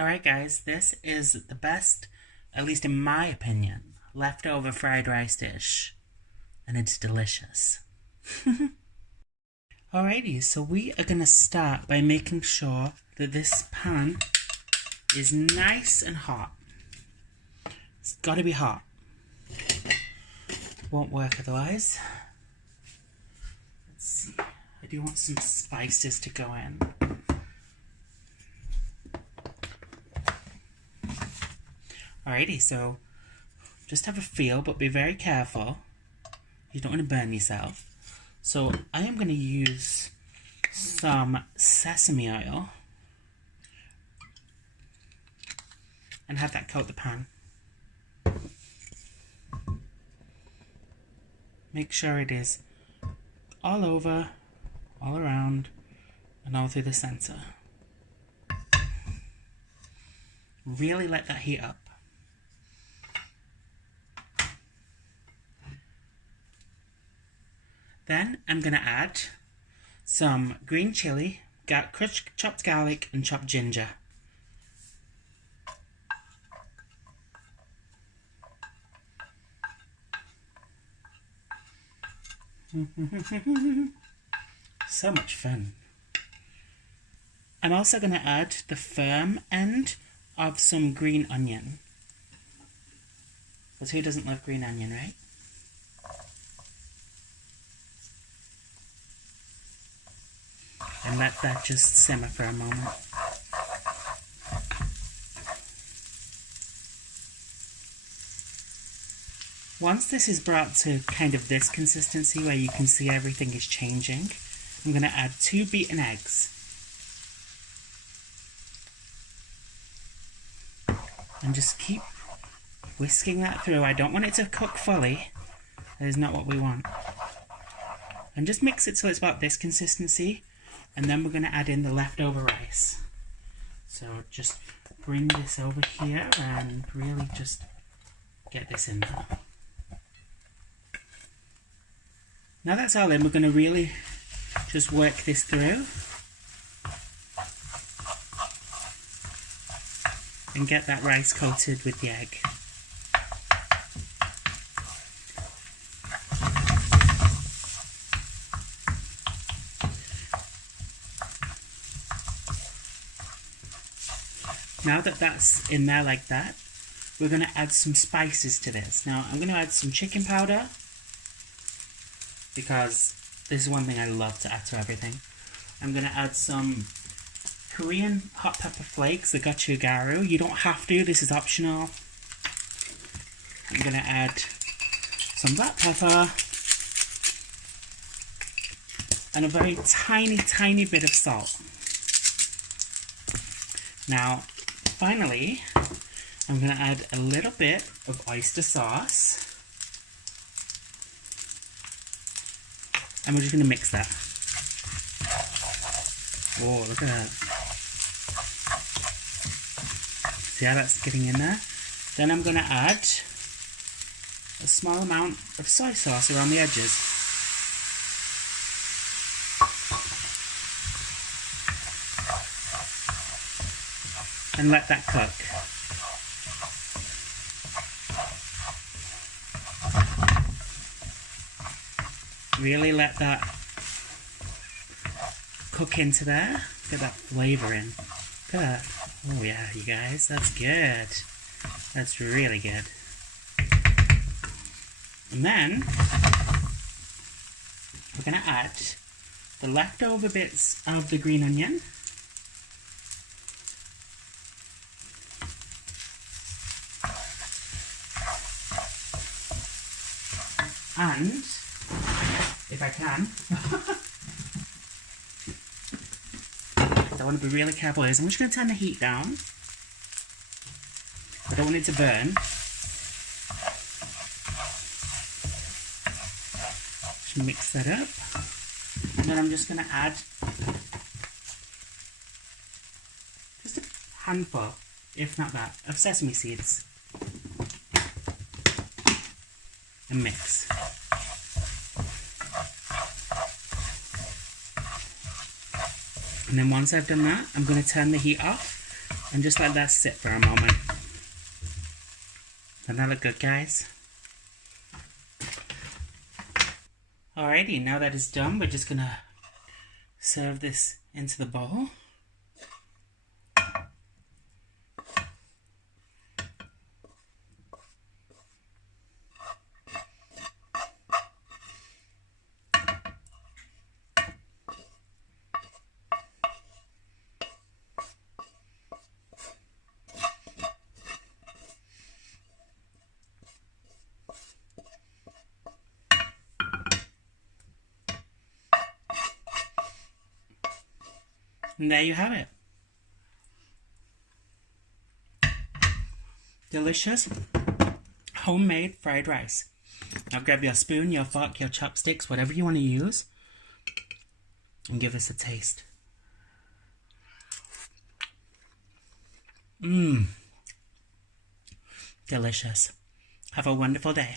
Alright guys, this is the best, at least in my opinion, leftover fried rice dish. And it's delicious. Alrighty, so we are going to start by making sure that this pan is nice and hot. It's got to be hot. Won't work otherwise. Let's see. I do want some spices to go in. Alrighty, so just have a feel, but be very careful. You don't want to burn yourself. So I am going to use some sesame oil and have that coat the pan. Make sure it is all over, all around, and all through the center. Really let that heat up. Then I'm going to add some green chili, chopped garlic, and chopped ginger. So much fun. I'm also going to add the firm end of some green onion. Because who doesn't love green onion, right? And let that just simmer for a moment. Once this is brought to kind of this consistency where you can see everything is changing, I'm going to add 2 beaten eggs. And just keep whisking that through. I don't want it to cook fully. That is not what we want. And just mix it till it's about this consistency. And then we're going to add in the leftover rice. So just bring this over here and really just get this in there. Now that's all in, we're going to really just work this through. And get that rice coated with the egg. Now that that's in there like that, we're going to add some spices to this. Now I'm going to add some chicken powder, because this is one thing I love to add to everything. I'm going to add some Korean hot pepper flakes, the gochugaru. You don't have to, this is optional. I'm going to add some black pepper and a very tiny bit of salt. Now, finally, I'm going to add a little bit of oyster sauce. And we're just going to mix that. Oh, look at that. See how that's getting in there? Then I'm going to add a small amount of soy sauce around the edges. And let that cook. Really let that cook into there. Get that flavor in. Look at that. Oh yeah, you guys, that's good. That's really good. And then we're going to add the leftover bits of the green onion. And if I can, I want to be really careful with this. I'm just going to turn the heat down. I don't want it to burn. Just mix that up. And then I'm just going to add just a handful, if not that, of sesame seeds. And mix. And then once I've done that, I'm going to turn the heat off And just let that sit for a moment. Doesn't that look good, guys? Alrighty, now that it's done, we're just gonna serve this into the bowl. And there you have it. Delicious homemade fried rice. Now grab your spoon, your fork, your chopsticks, whatever you want to use, and give this a taste. Mmm. Delicious. Have a wonderful day.